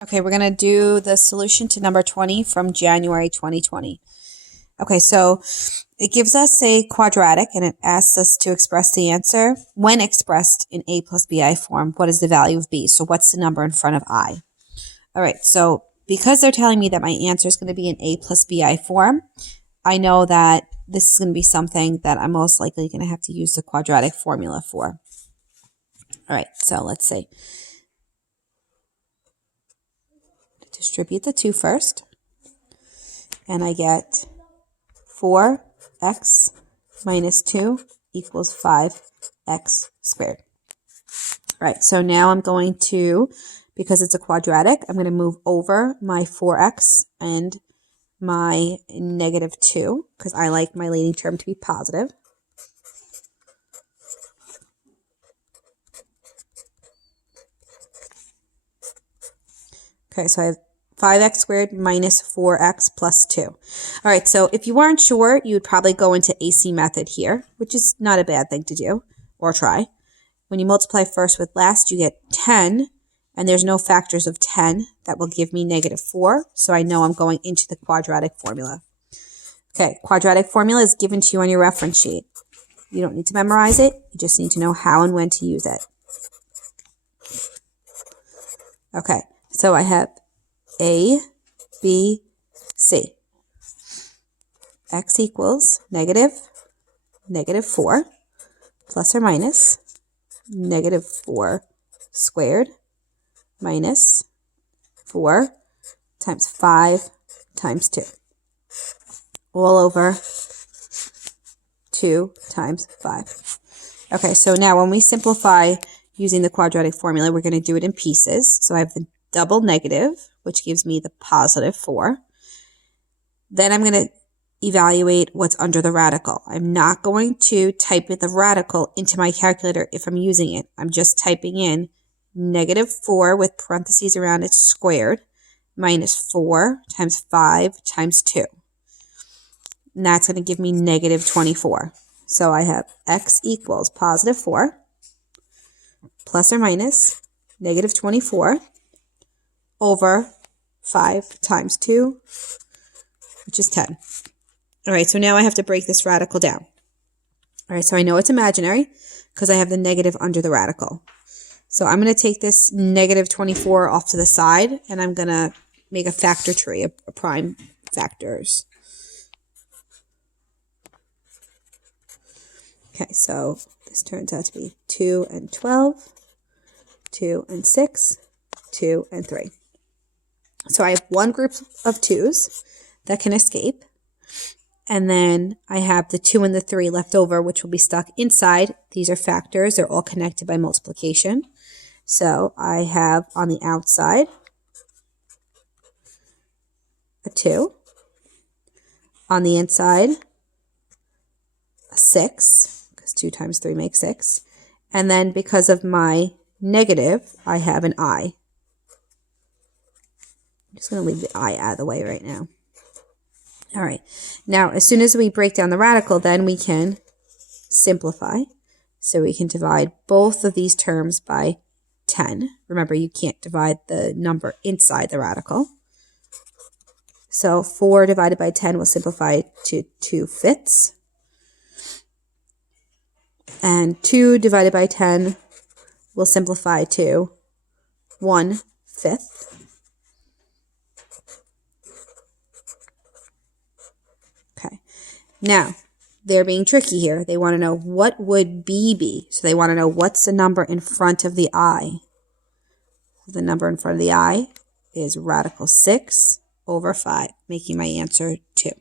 Okay, we're going to do the solution to number 20 from January 2020. Okay, so it gives us a quadratic and it asks us to express the answer. When expressed in a plus bi form, what is the value of b? So what's the number in front of I? All right, so because they're telling me that my answer is going to be in a plus bi form, I know that this is going to be something that I'm most likely going to have to use the quadratic formula for. All right, so let's see. Distribute the 2 first, and I get 4x minus 2 equals 5x squared. All right, so now I'm going to, because it's a quadratic, I'm going to move over my 4x and my negative 2, because I like my leading term to be positive. Okay, so I have 5x squared minus 4x plus 2. All right, so if you weren't sure, you would probably go into AC method here, which is not a bad thing to do, or try. When you multiply first with last, you get 10, and there's no factors of 10. That will give me negative 4, so I know I'm going into the quadratic formula. Okay, quadratic formula is given to you on your reference sheet. You don't need to memorize it. You just need to know how and when to use it. Okay, so I have A, B, C. X equals negative 4 plus or minus negative 4 squared minus 4 times 5 times 2 all over 2 times 5. Okay, so now when we simplify using the quadratic formula, we're going to do it in pieces. So I have the double negative, which gives me the positive 4. Then I'm going to evaluate what's under the radical. I'm not going to type in the radical into my calculator if I'm using it. I'm just typing in negative 4 with parentheses around it squared minus 4 times 5 times 2. And that's going to give me negative 24. So I have x equals positive 4 plus or minus negative 24 over 5 times 2, which is 10. All right, so now I have to break this radical down. All right, so I know it's imaginary because I have the negative under the radical. So I'm going to take this negative 24 off to the side, and I'm going to make a factor tree of prime factors. Okay, so this turns out to be 2 and 12, 2 and 6, 2 and 3. So I have one group of 2's that can escape. And then I have the 2 and the 3 left over, which will be stuck inside. These are factors. They're all connected by multiplication. So I have on the outside a 2. On the inside, a 6, because 2 times 3 makes 6. And then because of my negative, I have an I. I'm just going to leave the I out of the way right now. All right, now as soon as we break down the radical, then we can simplify. So we can divide both of these terms by 10. Remember, you can't divide the number inside the radical. So 4 divided by 10 will simplify to 2/5. And 2 divided by 10 will simplify to 1/5. Okay, now they're being tricky here. They want to know what would B be. So they want to know what's the number in front of the I. The number in front of the I is radical 6 over 5, making my answer 2.